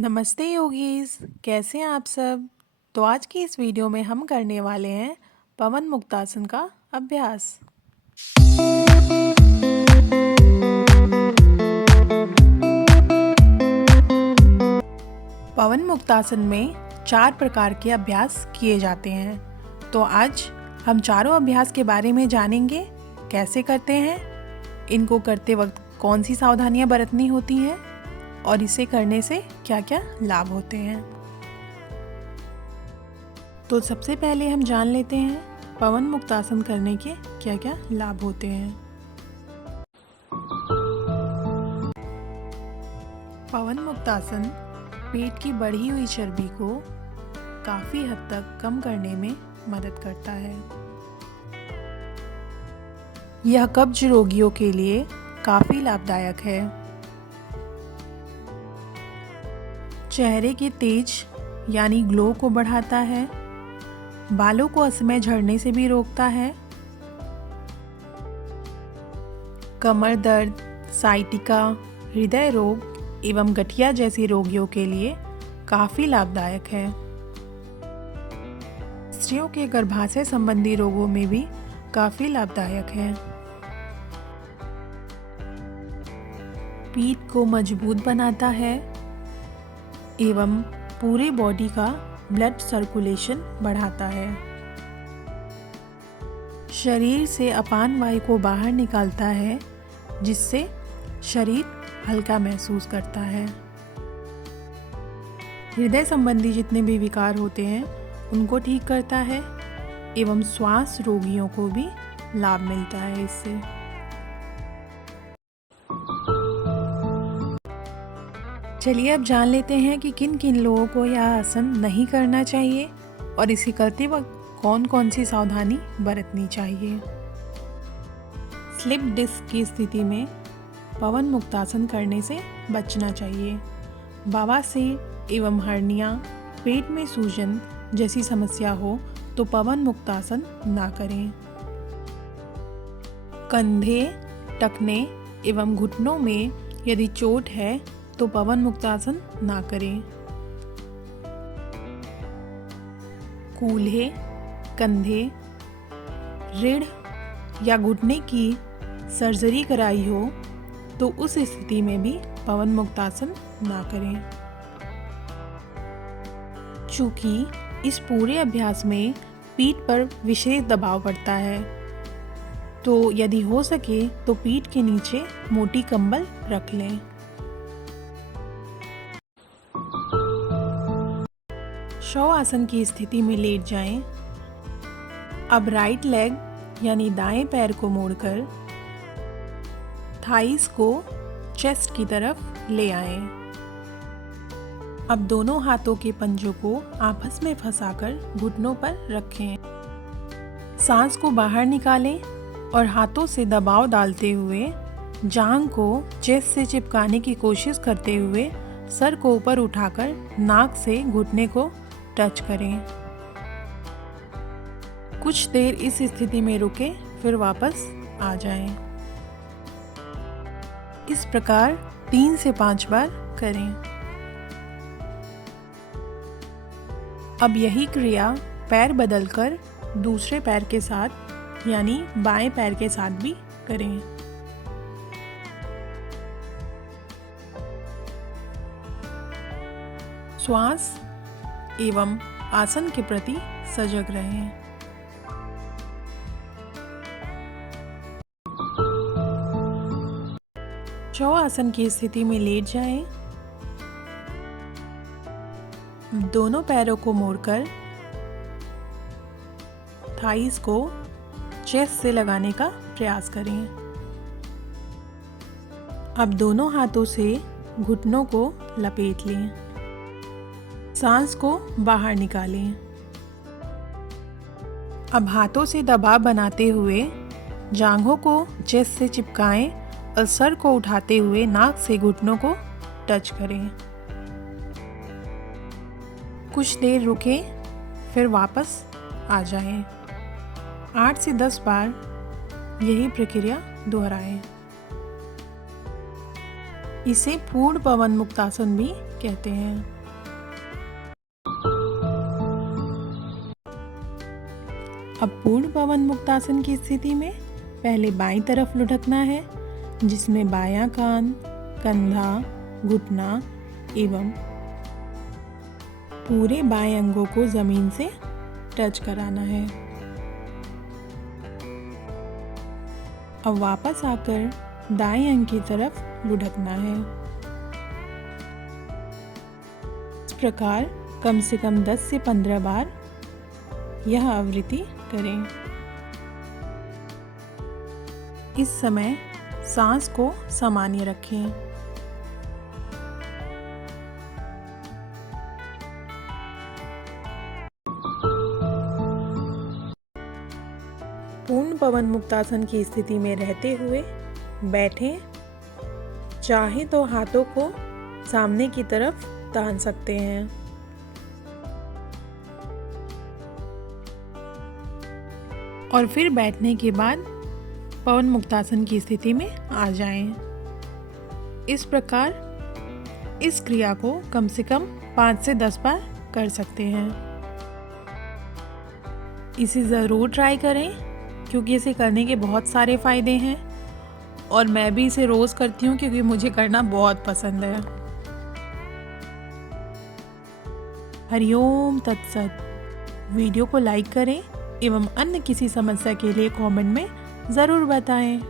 नमस्ते योगीज, कैसे हैं आप सब। तो आज की इस वीडियो में हम करने वाले हैं पवन मुक्तासन का अभ्यास। पवन मुक्तासन में 4 प्रकार के अभ्यास किए जाते हैं। तो आज हम चारों अभ्यास के बारे में जानेंगे, कैसे करते हैं, इनको करते वक्त कौन सी सावधानियां बरतनी होती हैं और इसे करने से क्या क्या लाभ होते हैं। तो सबसे पहले हम जान लेते हैं पवन मुक्तासन करने के क्या क्या लाभ होते हैं। पवन मुक्तासन पेट की बढ़ी हुई चर्बी को काफ़ी हद तक कम करने में मदद करता है। यह कब्ज रोगियों के लिए काफ़ी लाभदायक है। चेहरे के तेज यानी ग्लो को बढ़ाता है, बालों को असमय झड़ने से भी रोकता है, कमर दर्द, साइटिका, हृदय रोग एवं गठिया जैसे रोगियों के लिए काफ़ी लाभदायक है। स्त्रियों के गर्भाशय संबंधी रोगों में भी काफ़ी लाभदायक है। पीठ को मजबूत बनाता है एवं पूरे बॉडी का ब्लड सर्कुलेशन बढ़ाता है। शरीर से अपान वायु को बाहर निकालता है, जिससे शरीर हल्का महसूस करता है। हृदय संबंधी जितने भी विकार होते हैं उनको ठीक करता है एवं श्वास रोगियों को भी लाभ मिलता है इससे। चलिए अब जान लेते हैं कि किन किन लोगों को यह आसन नहीं करना चाहिए और इसे करते वक्त कौन कौन सी सावधानी बरतनी चाहिए। स्लिप डिस्क की स्थिति में पवन मुक्तासन करने से बचना चाहिए। बवासीर एवं हर्निया, पेट में सूजन जैसी समस्या हो तो पवन मुक्तासन ना करें। कंधे, टखने एवं घुटनों में यदि चोट है तो पवन मुक्तासन ना करें। कूल्हे, कंधे, रीढ़ या घुटने की सर्जरी कराई हो तो उस स्थिति में भी पवन मुक्तासन ना करें। चूंकि इस पूरे अभ्यास में पीठ पर विशेष दबाव पड़ता है, तो यदि हो सके तो पीठ के नीचे मोटी कंबल रख लें। शव आसन की स्थिति में लेट जाएं। अब राइट लेग यानी दाएं पैर को मोड़कर थाइस को चेस्ट की तरफ ले आएं। अब दोनों हाथों के पंजों को आपस में फंसाकर घुटनों पर रखें। सांस को बाहर निकालें और हाथों से दबाव डालते हुए जांघ को चेस्ट से चिपकाने की कोशिश करते हुए सर को ऊपर उठाकर नाक से घुटने को टच करें। कुछ देर इस स्थिति में रुके, फिर वापस आ जाएं। इस प्रकार 3 से 5 बार करें। अब यही क्रिया पैर बदलकर दूसरे पैर के साथ यानी बाएं पैर के साथ भी करें। श्वास एवं आसन के प्रति सजग रहें। शव आसन की स्थिति में लेट जाएं। दोनों पैरों को मोड़कर थाइस को चेस्ट से लगाने का प्रयास करें। अब दोनों हाथों से घुटनों को लपेट लें। सांस को बाहर निकालें। अब हाथों से दबाव बनाते हुए जांघों को चेस्ट से चिपकाएं और सर को उठाते हुए नाक से घुटनों को टच करें। कुछ देर रुके, फिर वापस आ जाएं। 8 से 10 बार यही प्रक्रिया दोहराएं। इसे पूर्ण पवन मुक्तासन भी कहते हैं। अब पूर्ण पवन मुक्तासन की स्थिति में पहले बाईं तरफ लुढ़कना है, जिसमें बायां कान, कंधा, घुटना एवं पूरे बाएं अंगों को जमीन से टच कराना है। अब वापस आकर दाएं अंग की तरफ लुढ़कना है। इस प्रकार कम से कम 10 से 15 बार यह आवृत्ति करें। इस समय सांस को सामान्य रखें। पूर्ण पवन मुक्तासन की स्थिति में रहते हुए बैठें। चाहे तो हाथों को सामने की तरफ तान सकते हैं। और फिर बैठने के बाद पवन मुक्तासन की स्थिति में आ जाएं। इस प्रकार इस क्रिया को कम से कम 5 से 10 बार कर सकते हैं। इसे ज़रूर ट्राई करें, क्योंकि इसे करने के बहुत सारे फ़ायदे हैं और मैं भी इसे रोज़ करती हूँ क्योंकि मुझे करना बहुत पसंद है। हरिओम तत्सत। वीडियो को लाइक करें एवं अन्य किसी समस्या के लिए कमेंट में ज़रूर बताएं।